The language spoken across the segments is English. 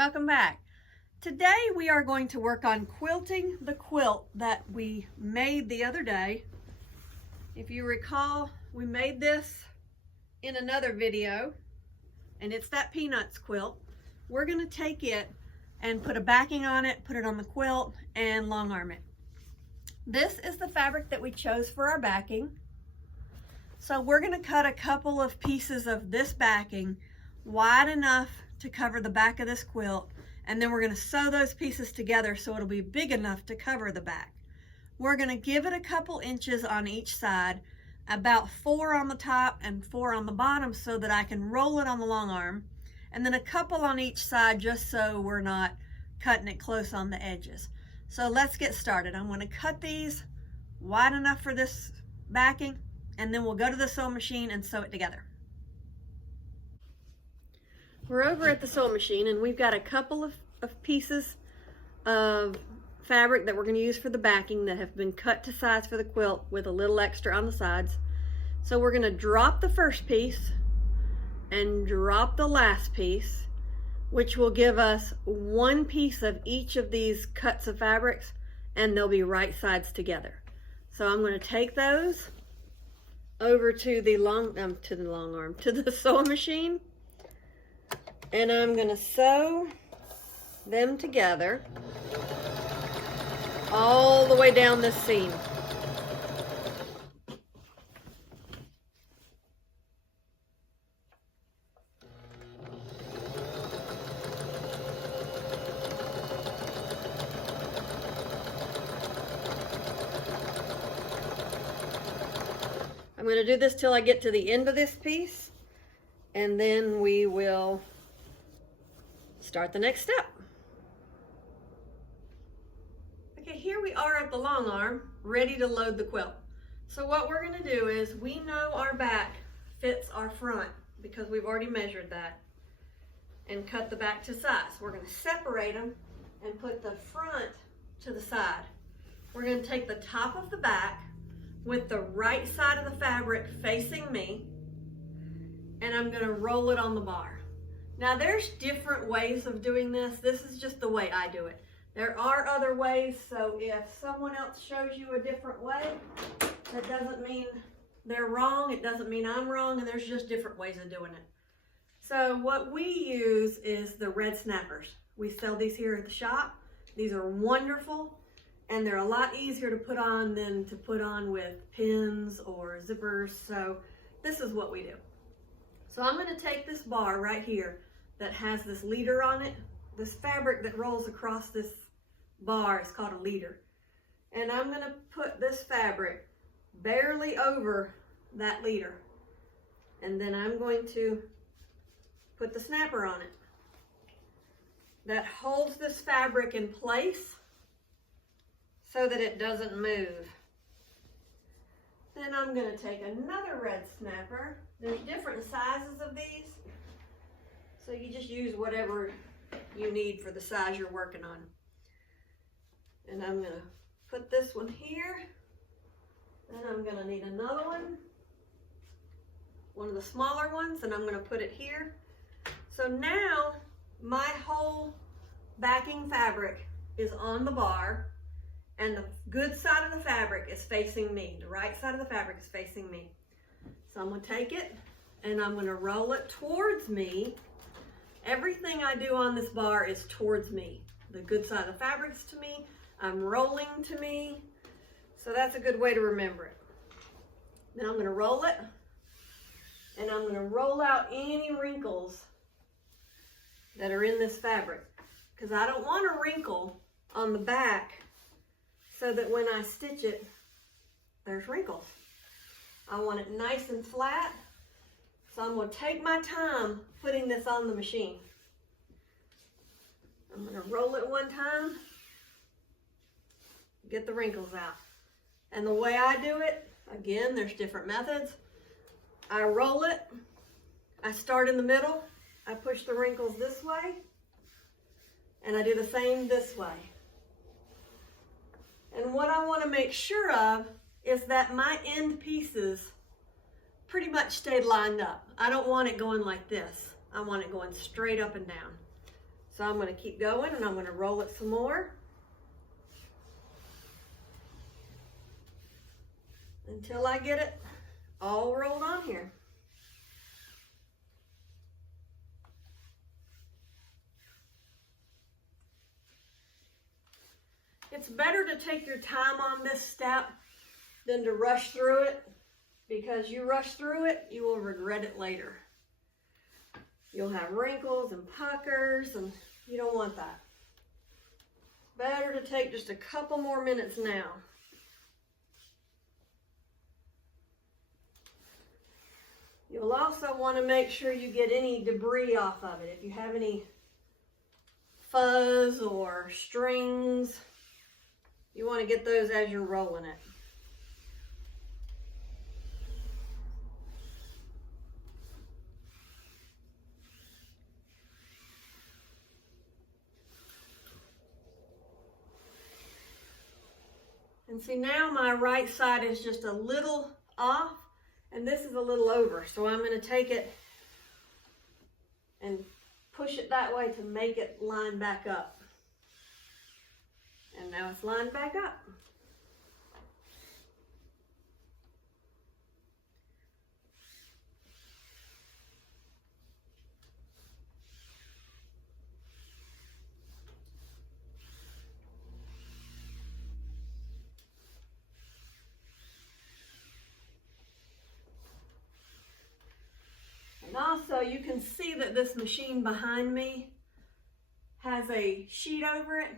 Welcome back. Today we are going to work on quilting the quilt that we made the other day. If you recall, we made this in another video, and it's that Peanuts quilt. We're going to take it and put a backing on it, put it on the quilt, and long arm it. This is the fabric that we chose for our backing. So we're going to cut a couple of pieces of this backing wide enough to cover the back of this quilt, and then we're going to sew those pieces together so it'll be big enough to cover the back. We're going to give it a couple inches on each side, about 4 on the top and 4 on the bottom, so that I can roll it on the long arm, and then a couple on each side just so we're not cutting it close on the edges. So let's get started. I'm going to cut these wide enough for this backing, and then we'll go to the sewing machine and sew it together. We're over at the sewing machine, and we've got a couple of pieces of fabric that we're going to use for the backing that have been cut to size for the quilt with a little extra on the sides. So we're going to drop the first piece and drop the last piece, which will give us one piece of each of these cuts of fabrics, and they'll be right sides together. So I'm going to take those over to the sewing machine, and I'm going to sew them together all the way down this seam. I'm going to do this till I get to the end of this piece, and then we will start the next step. Okay, here we are at the long arm, ready to load the quilt. So what we're going to do is, we know our back fits our front because we've already measured that and cut the back to size. We're going to separate them and put the front to the side. We're going to take the top of the back with the right side of the fabric facing me, and I'm going to roll it on the bar. Now there's different ways of doing this. This is just the way I do it. There are other ways, so if someone else shows you a different way, that doesn't mean they're wrong. It doesn't mean I'm wrong, and there's just different ways of doing it. So what we use is the red snappers. We sell these here at the shop. These are wonderful, and they're a lot easier to put on than to put on with pins or zippers. So this is what we do. So I'm going to take this bar right here that has this leader on it. This fabric that rolls across this bar is called a leader. And I'm going to put this fabric barely over that leader. And then I'm going to put the snapper on it. That holds this fabric in place so that it doesn't move. Then I'm going to take another red snapper. There's different sizes of these, so you just use whatever you need for the size you're working on. And I'm going to put this one here. Then I'm going to need another one of the smaller ones, and I'm going to put it here. So now my whole backing fabric is on the bar, and the good side of the fabric is facing me. The right side of the fabric is facing me. So I'm going to take it and I'm going to roll it towards me. Everything I do on this bar is towards me. The good side of the fabric's to me. I'm rolling to me. So that's a good way to remember it. Then I'm going to roll it, and I'm going to roll out any wrinkles that are in this fabric, because I don't want a wrinkle on the back so that when I stitch it, there's wrinkles. I want it nice and flat, so I'm going to take my time putting this on the machine. I'm going to roll it one time, get the wrinkles out. And the way I do it, again, there's different methods. I roll it, I start in the middle, I push the wrinkles this way, and I do the same this way. And what I want to make sure of is that my end pieces pretty much stayed lined up. I don't want it going like this. I want it going straight up and down. So I'm going to keep going and I'm going to roll it some more until I get it all rolled on here. It's better to take your time on this step than to rush through it, because you rush through it, you will regret it later. You'll have wrinkles and puckers, and you don't want that. Better to take just a couple more minutes now. You'll also want to make sure you get any debris off of it. If you have any fuzz or strings, you want to get those as you're rolling it. And see, now my right side is just a little off and this is a little over. So I'm going to take it and push it that way to make it line back up. And now it's lined back up. And also you can see that this machine behind me has a sheet over it.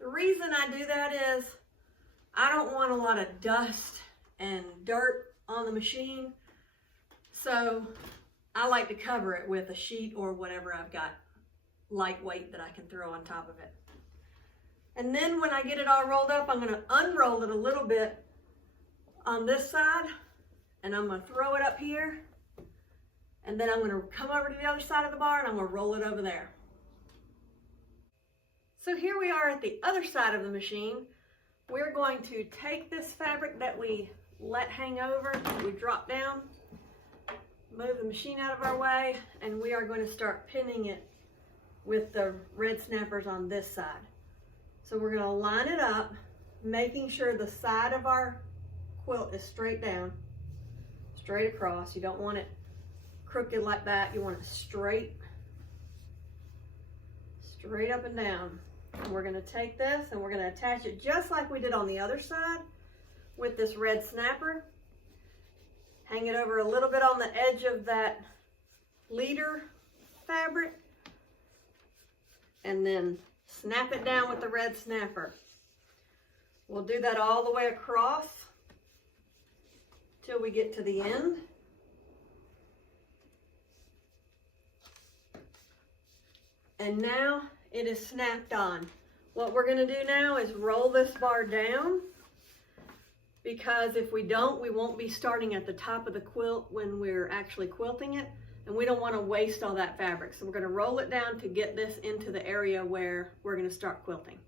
The reason I do that is I don't want a lot of dust and dirt on the machine. So I like to cover it with a sheet or whatever I've got lightweight that I can throw on top of it. And then when I get it all rolled up, I'm going to unroll it a little bit on this side and I'm going to throw it up here. And then I'm going to come over to the other side of the bar and I'm going to roll it over there. So here we are at the other side of the machine. We're going to take this fabric that we let hang over, we drop down, move the machine out of our way, and we are going to start pinning it with the red snappers on this side. So we're going to line it up, making sure the side of our quilt is straight down, straight across. You don't want it crooked like that. You want it straight up and down. And we're going to take this and we're going to attach it just like we did on the other side with this red snapper. Hang it over a little bit on the edge of that leader fabric and then snap it down with the red snapper. We'll do that all the way across till we get to the end. And now it is snapped on. What we're going to do now is roll this bar down, because if we don't, we won't be starting at the top of the quilt when we're actually quilting it, and we don't want to waste all that fabric. So we're going to roll it down to get this into the area where we're going to start quilting.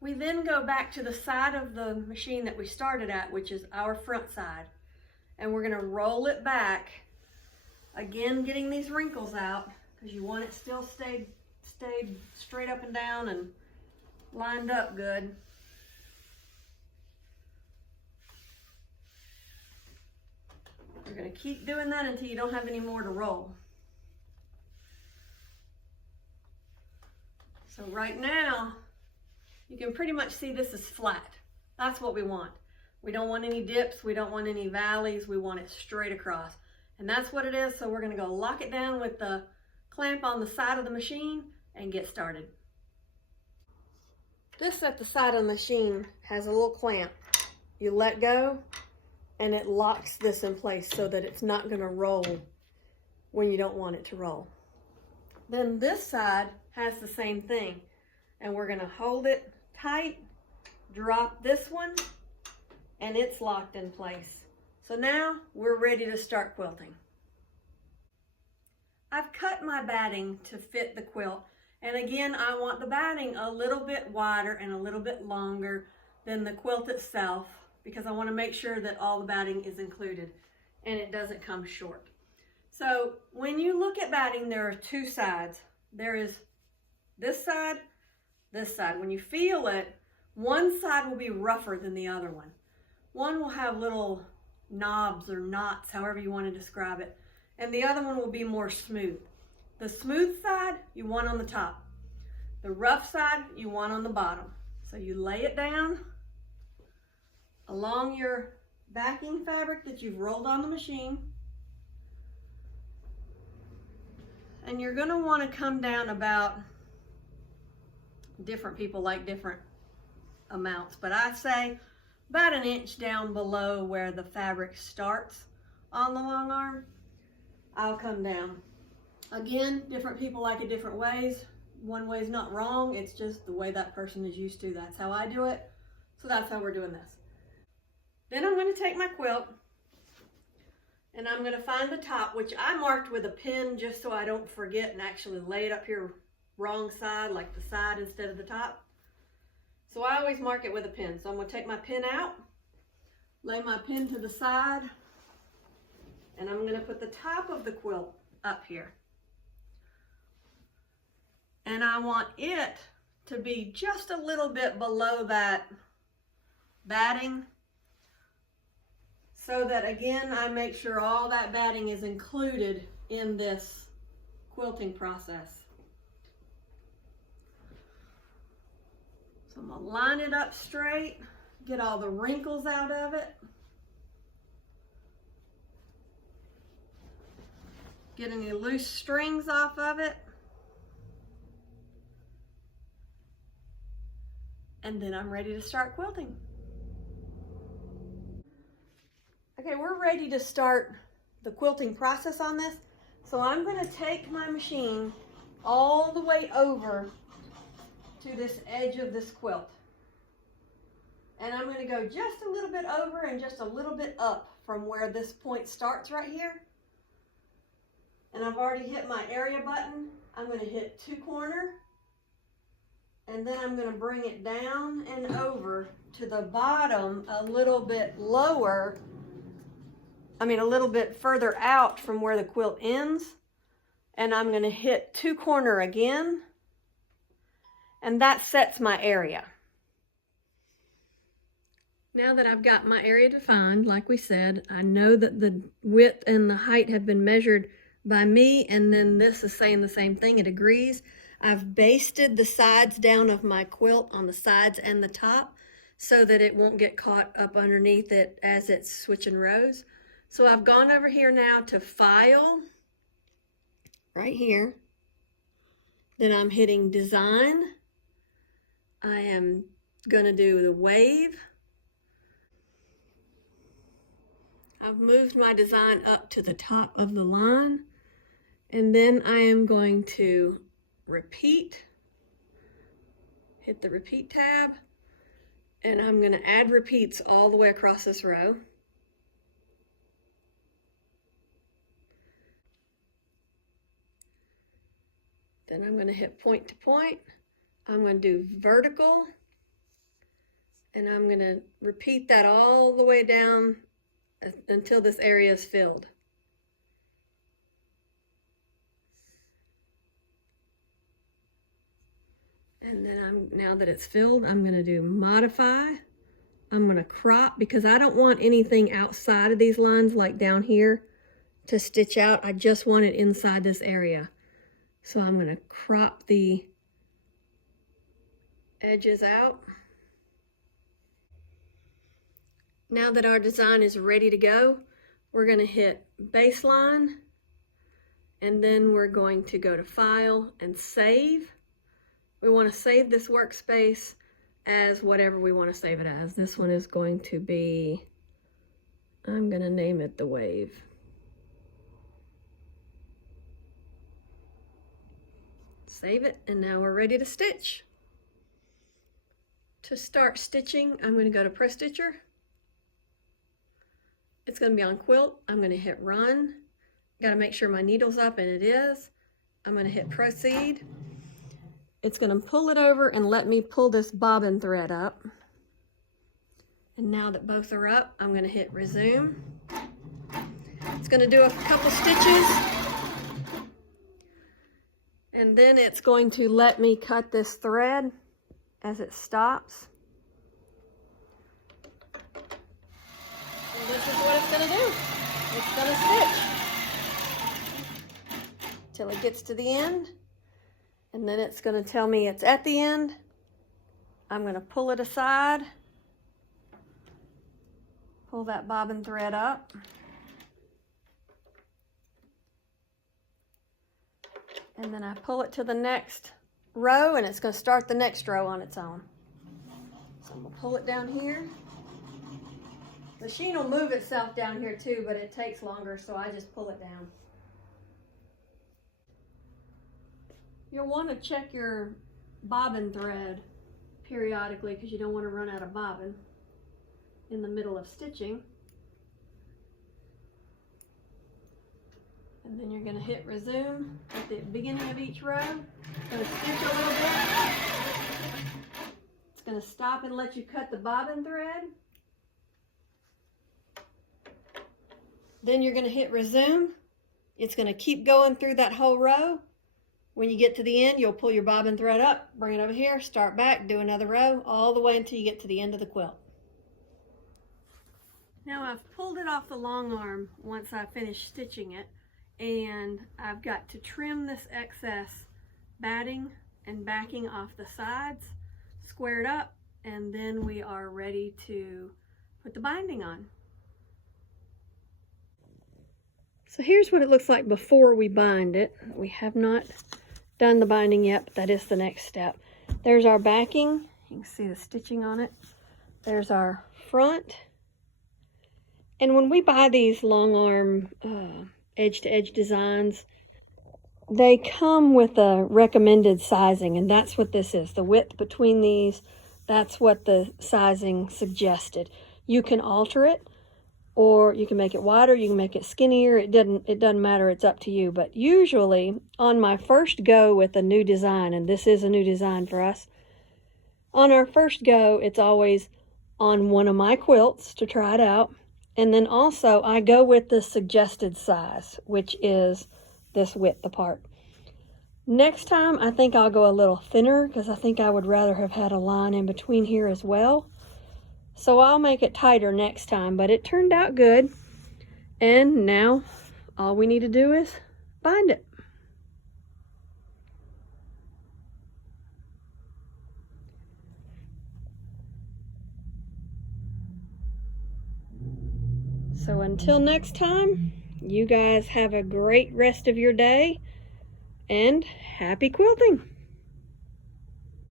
We then go back to the side of the machine that we started at, which is our front side, and we're going to roll it back, again getting these wrinkles out, because you want it still stayed straight up and down and lined up good. You're going to keep doing that until you don't have any more to roll. So right now, you can pretty much see this is flat. That's what we want. We don't want any dips, we don't want any valleys, we want it straight across. And that's what it is, so we're going to go lock it down with the clamp on the side of the machine and get started. This at the side of the machine has a little clamp. You let go and it locks this in place so that it's not going to roll when you don't want it to roll. Then this side has the same thing, and we're going to hold it tight, drop this one, and it's locked in place. So now we're ready to start quilting. I've cut my batting to fit the quilt, and again I want the batting a little bit wider and a little bit longer than the quilt itself, because I want to make sure that all the batting is included and it doesn't come short. So when you look at batting, there are two sides. There is this side, this side. When you feel it, one side will be rougher than the other one. One will have little knobs or knots, however you want to describe it, and the other one will be more smooth. The smooth side you want on the top. The rough side you want on the bottom. So you lay it down along your backing fabric that you've rolled on the machine, and you're going to want to come down about, different people like different amounts, but I say about 1 inch down below where the fabric starts on the long arm. I'll come down. Again, different people like it different ways. One way is not wrong, it's just the way that person is used to. That's how I do it, so that's how we're doing this. Then I'm going to take my quilt and I'm going to find the top, which I marked with a pin just so I don't forget and actually lay it up here wrong side, like the side instead of the top. So I always mark it with a pin. So I'm going to take my pin out, lay my pin to the side, and I'm going to put the top of the quilt up here. And I want it to be just a little bit below that batting, so that again I make sure all that batting is included in this quilting process. So I'm gonna line it up straight, get all the wrinkles out of it, get any loose strings off of it, and then I'm ready to start quilting. Okay, we're ready to start the quilting process on this. So I'm going to take my machine all the way over to this edge of this quilt. And I'm going to go just a little bit over and just a little bit up from where this point starts right here. And I've already hit my area button. I'm going to hit 2 corner. And then I'm going to bring it down and over to the bottom a little bit lower. A little bit further out from where the quilt ends, and I'm going to hit 2 corner again, and that sets my area. Now that I've got my area defined, like we said, I know that the width and the height have been measured by me, and then this is saying the same thing, it agrees. I've basted the sides down of my quilt on the sides and the top so that it won't get caught up underneath it as it's switching rows. So I've gone over here now to File, right here. Then I'm hitting Design. I am going to do the wave. I've moved my design up to the top of the line. And then I am going to repeat. Hit the Repeat tab. And I'm going to add repeats all the way across this row. Then I'm going to hit point to point. I'm going to do vertical, and I'm going to repeat that all the way down until this area is filled. And then now that it's filled, I'm going to do modify. I'm going to crop because I don't want anything outside of these lines like down here to stitch out. I just want it inside this area. So I'm going to crop the edges out. Now that our design is ready to go, we're going to hit Baseline, and then we're going to go to File and Save. We want to save this workspace as whatever we want to save it as. This one is going to be, I'm going to name it the Wave. Save it, and now we're ready to stitch. To start stitching, I'm going to go to Pro Stitcher. It's going to be on Quilt. I'm going to hit Run. Got to make sure my needle's up, and it is. I'm going to hit Proceed. It's going to pull it over and let me pull this bobbin thread up. And now that both are up, I'm going to hit Resume. It's going to do a couple stitches. And And then it's going to let me cut this thread as it stops. And this is what it's going to do. It's going to stitch till it gets to the end. And then it's going to tell me it's at the end. I'm going to pull it aside. Pull that bobbin thread up. And then I pull it to the next row, and it's going to start the next row on its own. So I'm going to pull it down here. The machine will move itself down here too, but it takes longer, so I just pull it down. You'll want to check your bobbin thread periodically because you don't want to run out of bobbin in the middle of stitching. And then you're going to hit resume at the beginning of each row. It's going to stitch a little bit. It's going to stop and let you cut the bobbin thread. Then you're going to hit resume. It's going to keep going through that whole row. When you get to the end, you'll pull your bobbin thread up, bring it over here, start back, do another row, all the way until you get to the end of the quilt. Now I've pulled it off the long arm once I finish stitching it. And I've got to trim this excess batting and backing off the sides, square it up, and then we are ready to put the binding on. So here's what it looks like before we bind it. We have not done the binding yet, but that is the next step. There's our backing. You can see the stitching on it. There's our front. And when we buy these long arm edge-to-edge designs, they come with a recommended sizing, and that's what this is. The width between these, that's what the sizing suggested. You can alter it, or you can make it wider, you can make it skinnier. It doesn't matter, it's up to you. But usually on my first go with a new design, and this is a new design for us, on our first go, it's always on one of my quilts to try it out. And then also I go with the suggested size, which is this width apart. Next time I think I'll go a little thinner because I think I would rather have had a line in between here as well. So I'll make it tighter next time, but it turned out good. And now all we need to do is bind it. So until next time, you guys have a great rest of your day and happy quilting!